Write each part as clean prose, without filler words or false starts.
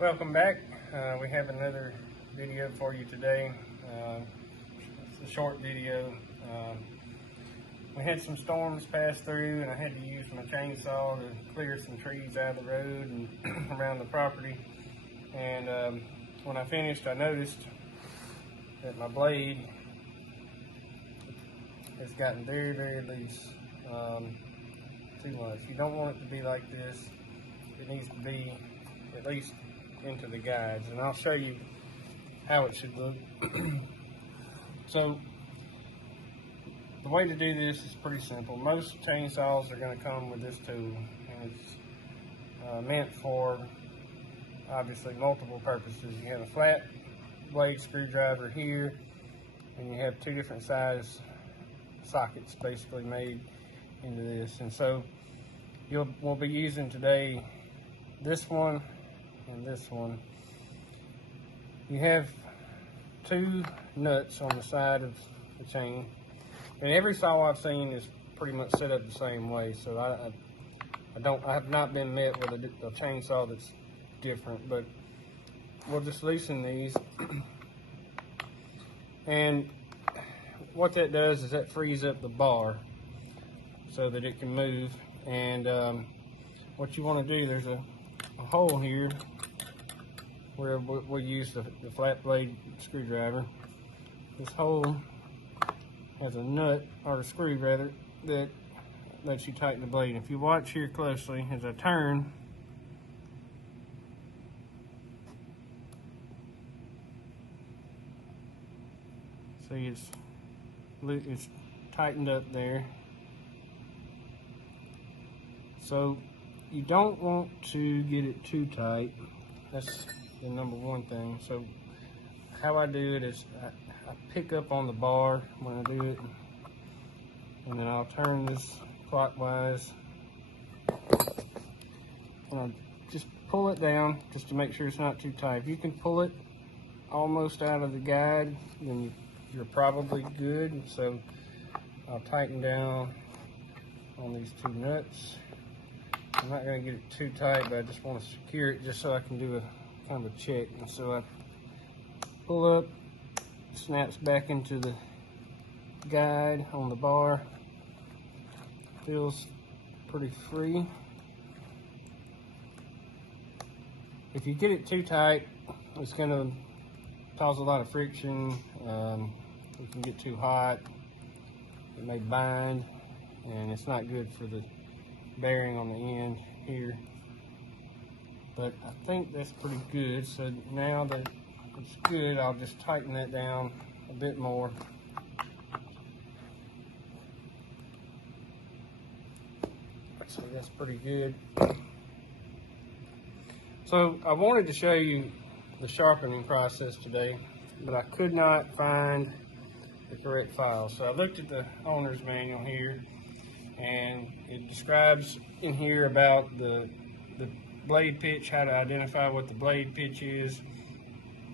Welcome back. We have another video for you today. It's a short video. We had some storms pass through and I had to use my chainsaw to clear some trees out of the road and around the property. And when I finished, I noticed that my blade has gotten very, very loose. Too much. You don't want it to be like this. It needs to be at least into the guides, and I'll show you how it should look. So the way to do this is pretty simple. Most chainsaws are going to come with this tool, and it's meant for obviously multiple purposes. You have a flat blade screwdriver here, and you have two different size sockets basically made into this, and so we'll be using today this one and this one. You have two nuts on the side of the chain, and every saw I've seen is pretty much set up the same way, so I have not been met with a chainsaw that's different, but we'll just loosen these. And what that does is that frees up the bar so that it can move. And what you want to do, there's a hole here where we'll use the flat blade screwdriver. This hole has a nut, or a screw rather, that lets you tighten the blade. If you watch here closely as I turn, see it's tightened up there. So you don't want to get it too tight. That's the number one thing. So how I do it is I pick up on the bar when I do it, and then I'll turn this clockwise, and I'll just pull it down just to make sure it's not too tight. If you can pull it almost out of the guide, then you're probably good. So I'll tighten down on these two nuts. I'm not going to get it too tight, but I just want to secure it just so I can do a kind of a check. And so I pull up, snaps back into the guide on the bar. Feels pretty free. If you get it too tight, it's going to cause a lot of friction. It can get too hot. It may bind, and it's not good for the bearing on the end here. But I think that's pretty good. So now that it's good, I'll just tighten that down a bit more. So that's pretty good. So I wanted to show you the sharpening process today, but I could not find the correct file. So I looked at the owner's manual here, and it describes in here about the blade pitch, how to identify what the blade pitch is.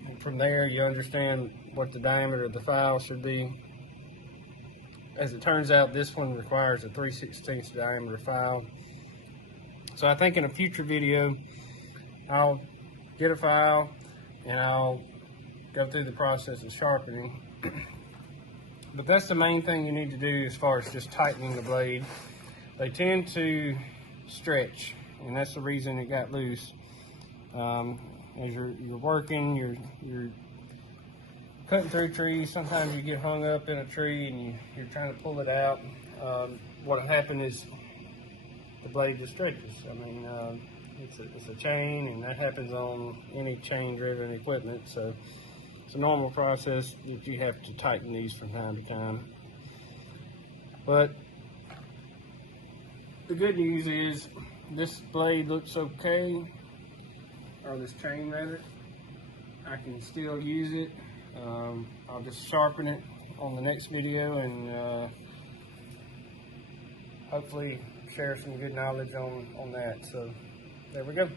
And from there, you understand what the diameter of the file should be. As it turns out, this one requires a 3/16 diameter file. So I think in a future video, I'll get a file and I'll go through the process of sharpening. But that's the main thing you need to do as far as just tightening the blade. They tend to stretch, and that's the reason it got loose. As you're working, you're cutting through trees. Sometimes you get hung up in a tree and you're trying to pull it out. What will happen is the blade just stretches. I mean, it's a chain, and that happens on any chain-driven equipment. So it's a normal process that you have to tighten these from time to time. But the good news is this blade looks okay, or this chain rather. I can still use it. I'll just sharpen it on the next video, and hopefully share some good knowledge on that. So there we go.